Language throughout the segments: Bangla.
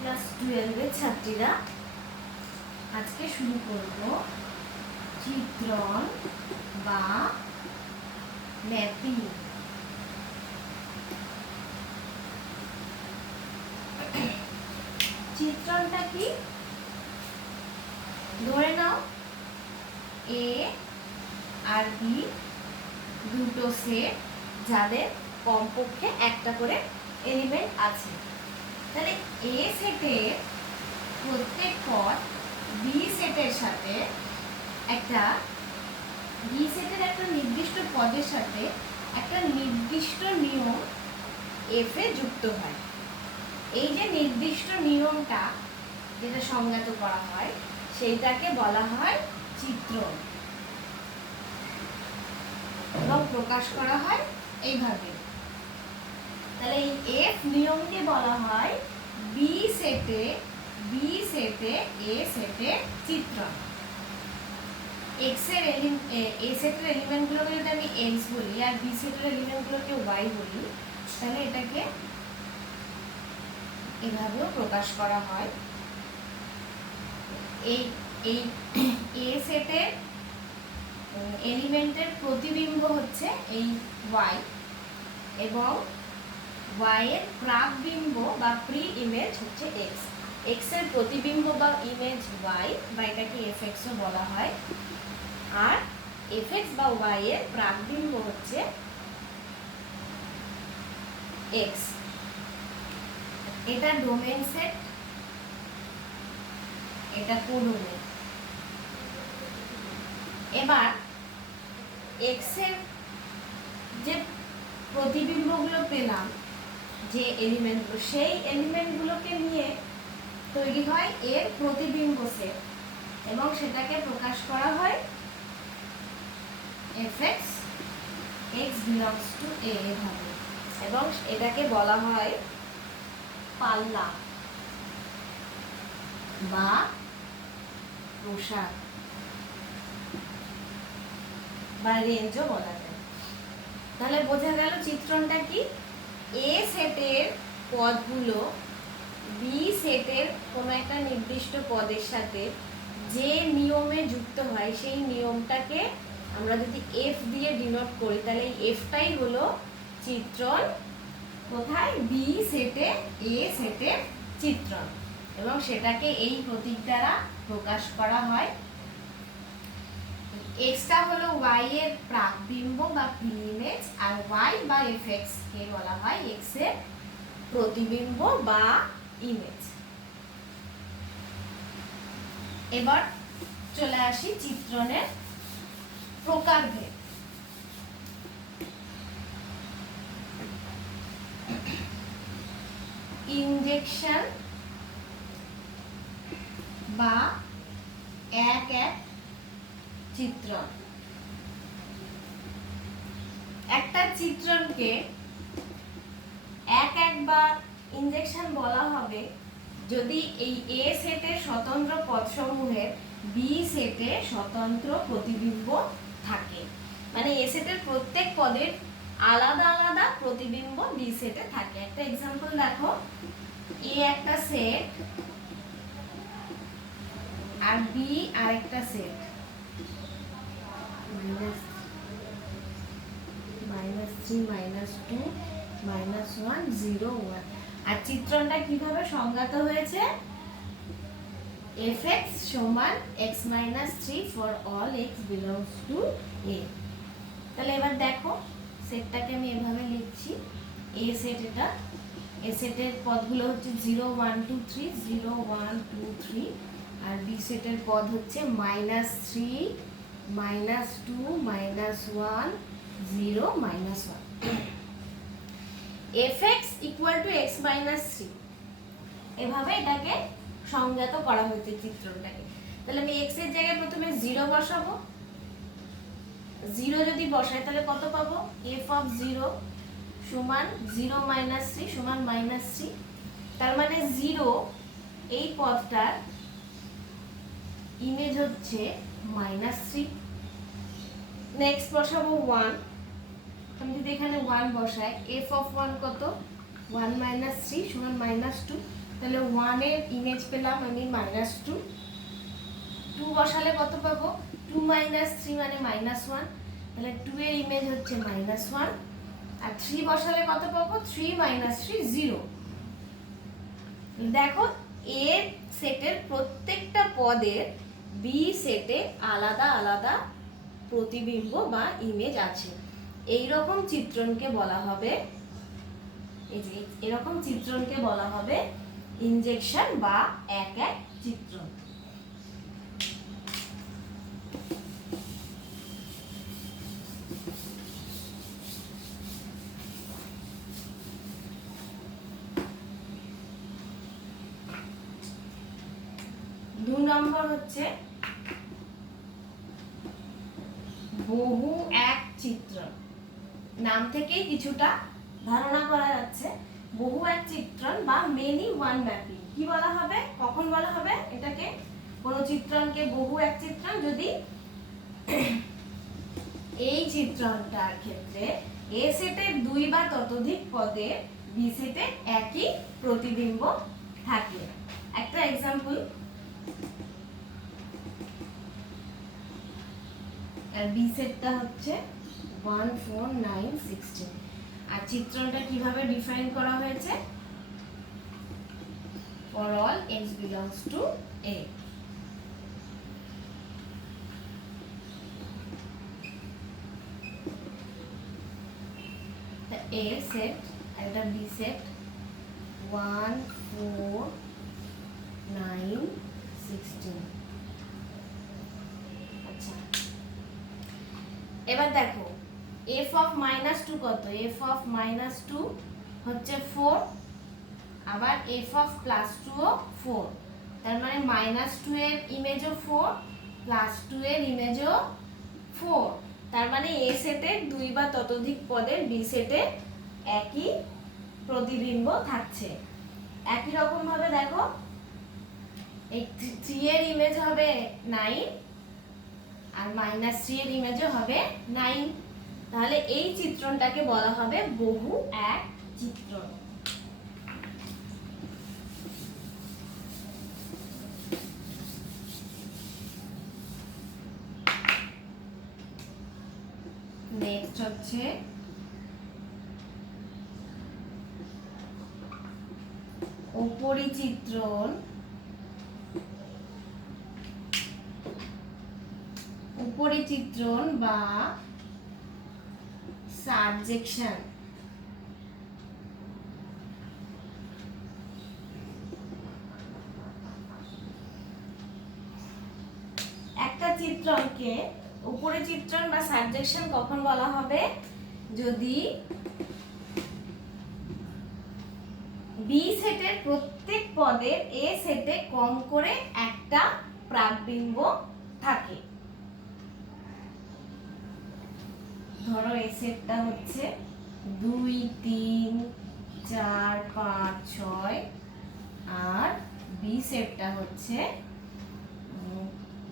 ক্লাস 12 এর ছাত্রীরা আজকে শুরু করব চিত্রণ বা ম্যাপিং। চিত্রণটা কি? ধরে নাও এ আর বি দুটো সেট যাদের কমপক্ষে একটা করে এলিমেন্ট আছে। তাহলে এ সেটের প্রত্যেক পদ বি সেটের সাথে একটা নির্দিষ্ট পদের সাথে একটা নির্দিষ্ট নিয়ম এফ এ যুক্ত হয়। এই যে নির্দিষ্ট নিয়মটা যেটা সংজ্ঞাত করা হয় সেইটাকে বলা হয় চিত্রণ এবং প্রকাশ করা হয় এইভাবে। তাহলে এই এফ নিয়মকে বলা হয় বি সেটে এ সেটে চিত্রণ। এক্স এর এ সেটের এলিমেন্টগুলোকে যদি আমি এক্স বলি আর বি সেটের এলিমেন্টগুলোকে ওয়াই বলি, তাহলে এটাকে এভাবেও প্রকাশ করা হয়। এই এ সেটের এলিমেন্টের প্রতিবিম্ব হচ্ছে এই ওয়াই এবং ওয়াই এর প্রাকবিম্ব বা প্রি ইমেজ হচ্ছে এক্স। এক্স এর প্রতিবিম্ব বা ইমেজ ওয়াই বা এটাকে এফ এক্স ও বলা হয়, আর এফ এক্স বা ওয়াই এর প্রাকবিম্ব হচ্ছে এক্স। এটা ডোমেন সেট, এটা কোডোমেন। এবার এক্স এর যে প্রতিবিম্বগুলো পেলাম, যে এলিমেন্টগুলো, সেই এলিমেন্টগুলোকে নিয়ে তৈরি হয় এর প্রতিবিম্ব সেট এবং সেটাকে প্রকাশ করা হয় fx x belongs to a এভাবে, এবং এটাকে বলা হয় পাল্লা বা প্রসার বা রেঞ্জও বলা যায়। তাহলে বোঝা গেল চিত্রণটা কি? এ সেটের পদগুলো বি সেটের কোনো একটা নির্দিষ্ট পদের সাথে যে নিয়মে যুক্ত হয় সেই নিয়মটাকে আমরা যদি এফ দিয়ে ডিনোট করি তাহলে এই এফটাই হলো চিত্রণ। কোথায়? বি সেটে এ সেটের চিত্রণ, এবং সেটাকে এই প্রতীক দ্বারা প্রকাশ করা হয়। এক্সটা হলো ওয়াই এর প্রাকবিম্ব বা প্রি ইমেজ, আর ওয়াই বা এফ এক্স কে বলা হয় এক্স এর প্রতিবিম্ব বা ইমেজ। এবার চলে আসি চিত্রণের প্রকারভেদ। ইনজেকশন বা এক এক চিত্রণ। একটা চিত্রণকে এক এক বা ইনজেকশন বলা হবে যদি এই এ সেটের স্বতন্ত্র পদসমূহের বি সেটে স্বতন্ত্র প্রতিবিম্ব থাকে। মানে এ সেটের প্রত্যেক পদের আলাদা আলাদা প্রতিবিম্ব বি সেটে থাকে। একটা এক্সাম্পল দেখো, এ একটা সেট আর বি আরেকটা সেট, -3 -2 -1 0 1। আর চিত্রণটা কিভাবে সংজ্ঞাত হয়েছে? fx সমান x - 3 for all x belongs to a। তাহলে এবার দেখো সেটটাকে আমি এভাবে লিখছি। এ সেট, এটা এ সেটের পদগুলো হচ্ছে 0 1 2 3 0 1 2 3, আর বি সেটের পদ হচ্ছে -3 -2 -1 0 -1। fx = x - 3, এভাবে এটাকে সংজ্ঞাত করা হয়েছে চিত্রণটাকে। তাহলে আমি x এর জায়গায় প্রথমে 0 বসাবো। 0 যদি বসাই তাহলে কত পাবো? f of 0 সমান 0 - 3 সমান -3। তার মানে 0 এই পদটার ইমেজ হচ্ছে -3। নেক্সট বসাবো 1। আমি যদি এখানে 1 বসাই, f of 1 কত? 1 - 3 সমান -2। তাহলে 1 এর ইমেজ পেলাম আমি -2। 2 বসালে কত পাবো? 2 - 3 মানে -1, তাহলে 2 এর ইমেজ হচ্ছে -1। আর 3 বসালে কত পাবো? 3 - 3 0। দেখো এ সেটের প্রত্যেকটা পদের বি সেটে আলাদা আলাদা প্রতিবিম্ব বা ইমেজ আছে। এই রকম চিত্রণকে বলা হবে, এই যে এরকম চিত্রণকে বলা হবে ইনজেকশন বা এক এক চিত্রণ। দু নম্বর হচ্ছে বহু এক চিত্রণ। নাম থেকেই কিছুটা ধারণা করা যাচ্ছে বহু এক চিত্রণ বা মেনি ওয়ান ম্যাপিং। কি বলা হবে, কখন বলা হবে এটাকে, কোন চিত্রণকে বহু এক চিত্রণ যদি এই চিত্রণটার ক্ষেত্রে এ সেটের 2 বা ততোধিক পদে বি সেটে একই প্রতিবিম্ব থাকে। একটা এক্সাম্পল, আর বি সেটটা হচ্ছে 1 4 9 16। আর চিত্রণটা কিভাবে ডিফাইন করা হয়েছে? for all x belongs to A। A set একটা বি সেট 1 4 9 16। আচ্ছা, এবার দেখো f of -2 কত? f of -2 হচ্ছে 4, আবার f of +2 ও 4। তার মানে -2 এর ইমেজও 4, +2 এর ইমেজও 4। তার মানে এ সেটের 2 বা ততোধিক পদের বি সেটে একই প্রতিবিম্ব থাকছে। একই রকম ভাবে দেখো এই 3 এর ইমেজ হবে 9 আর -3 এর ইমেজও হবে 9। তাহলে এই চিত্রণটাকে বলা হবে বহু এক চিত্রণ। নেক্সট হচ্ছে উপরিচিত্রণ। উপরিচিত্রণ বা সাবজেকশন। একটা চিত্রণকে উপরিচিত্রণ বা সাবজেকশন কখন বলা হবে? যদি বি সেটের প্রত্যেক পদের এ সেটে কম করে একটা প্রাকবিম্ব থাকে। ধরো এ সেটটা হচ্ছে 2 3 4 5 6 আর বি সেটটা হচ্ছে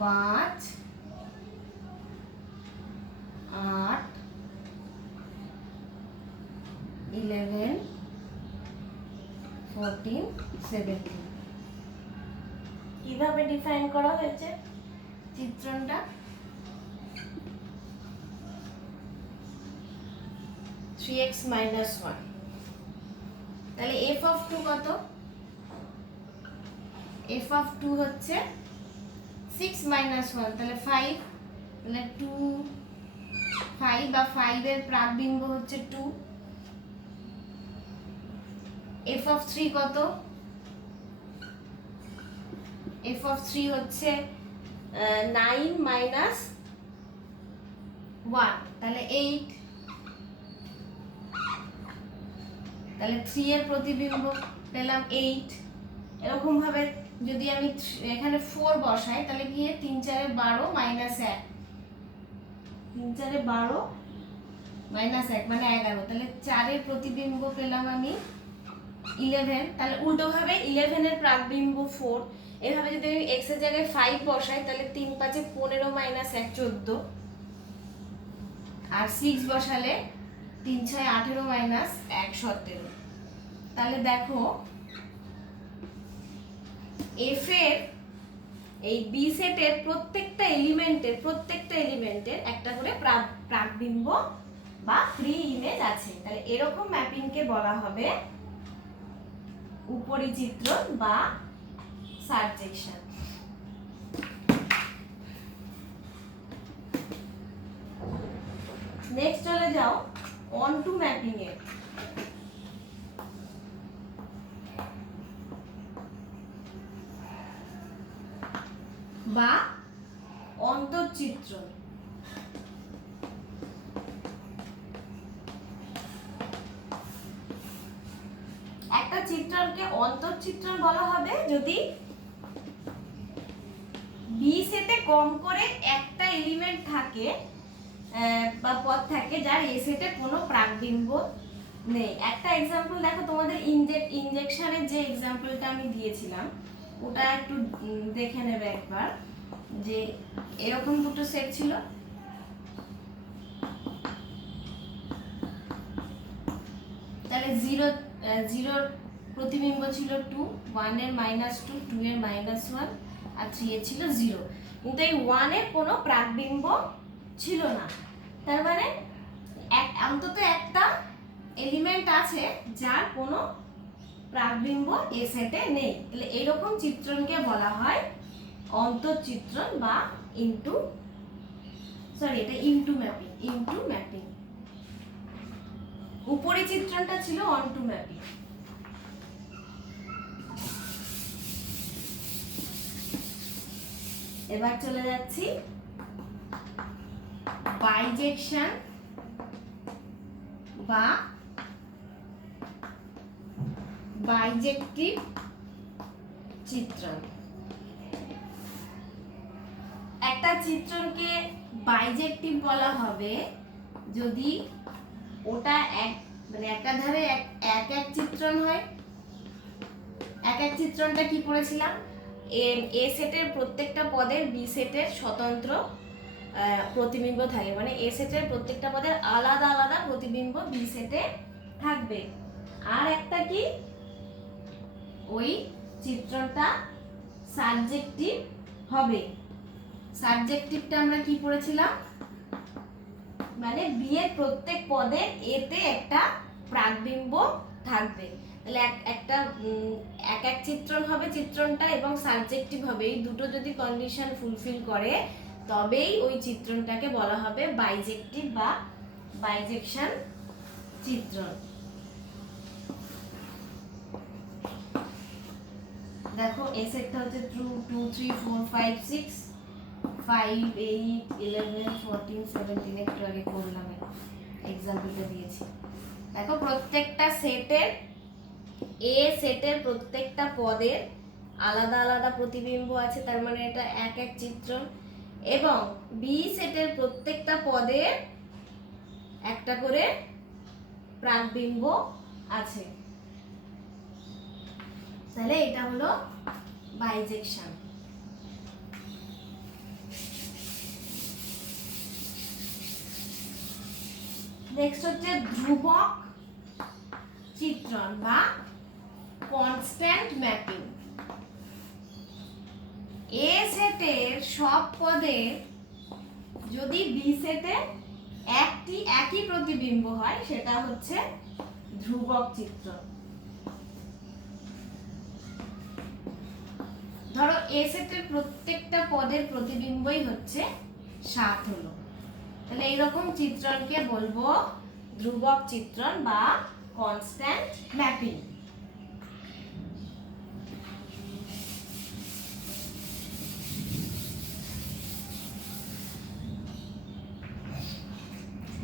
5 8 11 14 17। কিভাবে ডিফাইন করা হয়েছে চিত্রণটা? 3x - 1। তাহলে f of 2 কত? f of 2 হচ্ছে 6 - 1, তাহলে 5। তাহলে 2 5 বা 5 এর প্রাকবিম্ব হচ্ছে 2। f of 3 কত? f of 3 হচ্ছে 9 - 1, তাহলে 8। তাহলে 3 এর প্রতিবিম্ব পেলাম 8। এরকম ভাবে যদি আমি এখানে 4 বসাই তাহলে কি 3 4 এ 12 - 1, 3 4 এ 12 - 1 মানে 11। তাহলে 4 এর প্রতিবিম্ব পেলাম আমি 11। তাহলে উল্টো ভাবে 11 এর প্রাকবিম্ব 4। এভাবে যদি আমি x এর জায়গায় 5 বসাই তাহলে 3 5 এ 15 - 1 14। আর 6 বসালে 3 6 18 - 1 17। তাহলে দেখো এফ এর এই বি সেটের প্রত্যেকটা এলিমেন্টের একটা করে প্রাকবিম্ব বা ফ্রি ইমেজ আছে। তাহলে এরকম ম্যাপিংকে বলা হবে উপরিচিত্রণ বা সারজেকশন। নেক্সট চলে যাও অনটু ম্যাপিং এ। বা অন্তঃচিত্রণ। একটা চিত্রণকে অন্তঃচিত্রণ বলা হবে যদি বি সেটে কম করে একটা এলিমেন্ট থাকে বা পদ থাকে যার এ সেটে কোনো প্রাকবিম্ব নেই। একটা এক্সাম্পল দেখো, তোমাদের ইনজেকশনের যে এক্সাম্পলটা আমি দিয়েছিলাম ওটা একটু দেখে নেবে একবার, যে এরকম দুটো সেট ছিল, তাহলে জিরোর প্রতিবিম্ব ছিল 2, 1 এর -2, 2 এর -1 আর 3 এর ছিল 0, কিন্তু এই 1 এর কোনো প্রাকবিম্ব ছিল না। তার মানে অন্তত একটা এলিমেন্ট আছে যার কোনো প্রাকবিম্ব এ সেটে নেই। তাহলে এরকম চিত্রণকে বলা হয় অন্তঃচিত্রণ বা ইনটু ম্যাপিং। উপরি চিত্রণটা ছিল অনটু ম্যাপিং। এবার চলে যাচ্ছি বাইজেকশন বা বাইজেক্টিভ চিত্রণ। একটা চিত্রণকে বাইজেক্টিভ বলা হবে যদি ওটা মানে একটা ধারে এক চিত্রণ হয়। এক চিত্রণটা কি পড়েছিলাম, এ সেটের প্রত্যেকটা পদের বি সেটের স্বতন্ত্র প্রতিবিম্ব থাকে, মানে এ সেটের প্রত্যেকটা পদের আলাদা আলাদা প্রতিবিম্ব বি সেটে থাকবে। আর একটা কি, ওই চিত্রটা সাবজেক্টিভ হবে। সাবজেক্টিভটা আমরা কি পড়েছিলাম, মানে বি এর প্রত্যেক পদে এতে একটা প্রাকবিম্ব থাকবে। তাহলে একটা এক চিত্রণ হবে চিত্রণটা এবং সাবজেক্টিভ হবে, এই দুটো যদি কন্ডিশন ফুলফিল করে তবেই ওই চিত্রণটাকে বলা হবে বাইজেক্টিভ বা বাইজেকশন চিত্রণ। দেখো এ সেটটা হচ্ছে 2, 3, 4, 5, 6, 5, 8, 11, 14, 17 একটু আগে করলাম, এক্সাম্পলটা দিয়েছি। দেখো প্রত্যেকটা সেটের এ সেটের প্রত্যেকটা পদের আলাদা আলাদা প্রতিবিম্ব আছে, তার মানে এটা এক চিত্রণ। এবং বি সেটের প্রত্যেকটা পদের একটা করে প্রাকবিম্ব আছে। তাহলে এটা হলো বাইজেকশন। নেক্সট হচ্ছে ধ্রুবক চিত্রণ বা কনস্ট্যান্ট ম্যাপিং। এ সেটের সব পদে যদি বি সেটে একই প্রতিবিম্ব হয় সেটা হচ্ছে ধ্রুবক চিত্রণ। ধরো এ সেটের প্রত্যেকটা পদের প্রতিবিম্বই হচ্ছে 7 হলো, তাহলে এইরকম চিত্রণকে বলবো ধ্রুবক চিত্রণ বা কনস্ট্যান্ট ম্যাপিং।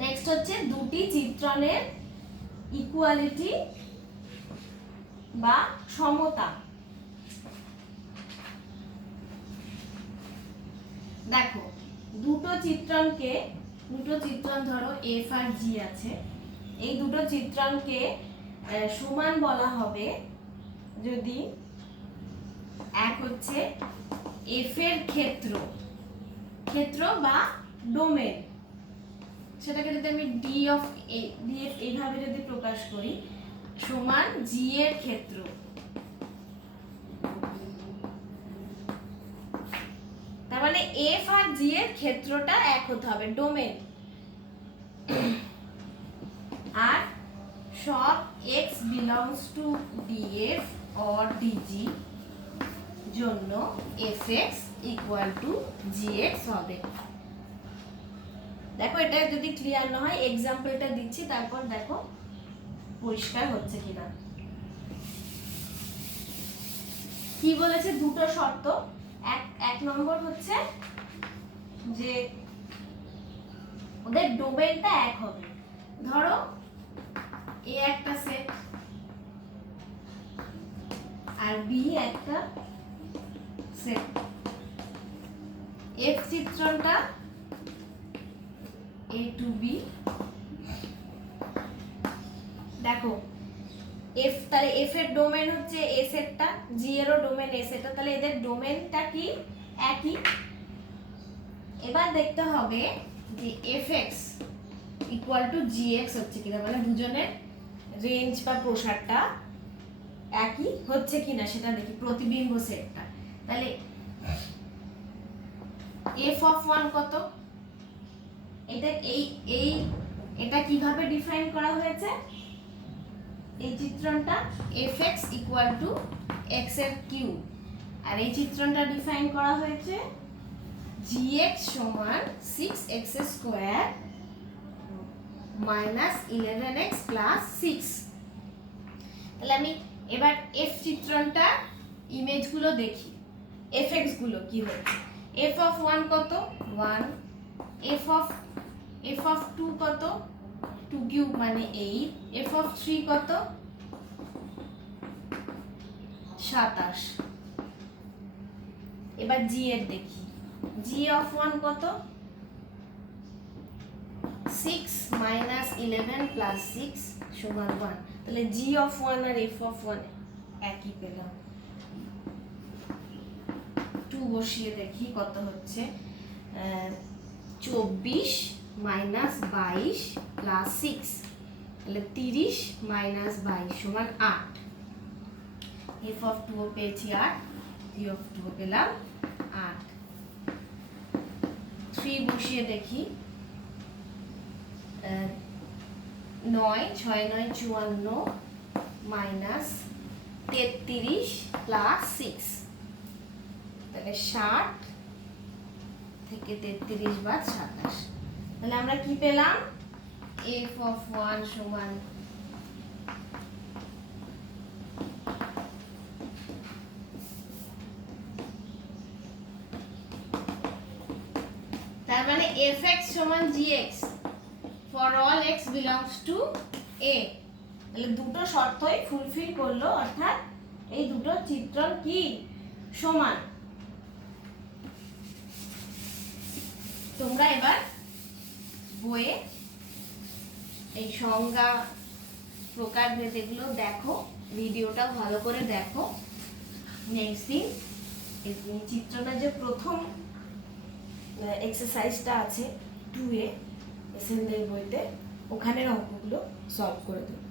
নেক্সট হচ্ছে দুটি চিত্রণের ইকুয়ালিটি বা সমতা। দেখো দুটো চিত্রণ ধরো এফ আর জি আছে, এই দুটো চিত্রণকে সমান বলা হবে যদি এক হচ্ছে এফ এর ক্ষেত্র বা ডোমেন, সেটাকে যদি আমি ডিএফ এইভাবে যদি প্রকাশ করি, সমান জি এর ক্ষেত্র। এফ আর জি এর ক্ষেত্রটা এক হতে হবে, ডোমেন। আর সব x belongs to df or dg জন্য fx equal to gx হবে। দেখো এটা যদি ক্লিয়ার না হয় এক্সাম্পলটা দিচ্ছি, তারপর দেখো পরিষ্কার হচ্ছে কিনা। কি বলেছে দুটো শর্ত। এক নম্বর হচ্ছে যে ওদের ডোমেনটা এক হবে। ধরো এ একটা সেট আর বি একটা সেট, এফ চিত্রণটা এ টু বি। দেখো এফ, তাহলে এফ এর ডোমেন হচ্ছে এ সেটটা, জি এরও ডোমেন এ সেটটা, তাহলে এদের ডোমেনটা কি একই। এবার দেখতে হবে যে fx ইকুয়াল টু gx হচ্ছে কিনা, মানে দুজনের রেঞ্জ বা প্রসারটা একই হচ্ছে কিনা সেটা দেখি, প্রতিবিম্ব সেটটা। তাহলে f অফ 1 কত, এটা এটা কিভাবে ডিফাইন করা হয়েছে, এই চিত্রণটা fx ইকুয়াল টু x এর কিউব, আর এই চিত্রণটা ডিফাইন করা হয়েছে gx সমান 6x square minus 11x plus 6। তাহলে আমি এবার f চিত্রণটা ইমেজগুলো দেখি, fx গুলো কি হচ্ছে। f অফ 1 কত 1, f অফ 2 কত 2 কিউব মানে 8, f অফ 3 কত 27। এবার g এর দেখি, g অফ 1 কত 6 মাইনাস 11 প্লাস 6 সমান 1। তাহলে g অফ 1 আর f অফ 1 একই পেলাম। 2 বসিয়ে দেখি কত হচ্ছে, 24 মাইনাস 22 প্লাস 6, তাহলে 30 মাইনাস 22 সমান 8। f অফ 2 পেয়েছি 8, g অফ 2 পেলাম 8। 3 বসিয়ে দেখি, 9 6 9 54 মাইনাস 33 প্লাস 6, তাহলে 60 থেকে 33 বাদ 27। তাহলে আমরা কি পেলাম, f অফ 1 সমান তার মানে fx সমান gx for all x belongs to a। তাহলে দুটো শর্তই ফুলফিল করলো, অর্থাৎ এই দুটো চিত্রণ কি সমান। তোমরা এবার বইয়ে এই সংজ্ঞা প্রকারভেদ এগুলো দেখো, ভিডিওটা ভালো করে দেখো। নেক্সট দিন এই চিত্রটা যে প্রথম এক্সারসাইজটা আছে 2A এসএনদের বইতে, ওখানের অঙ্কগুলো সলভ করে দেবো।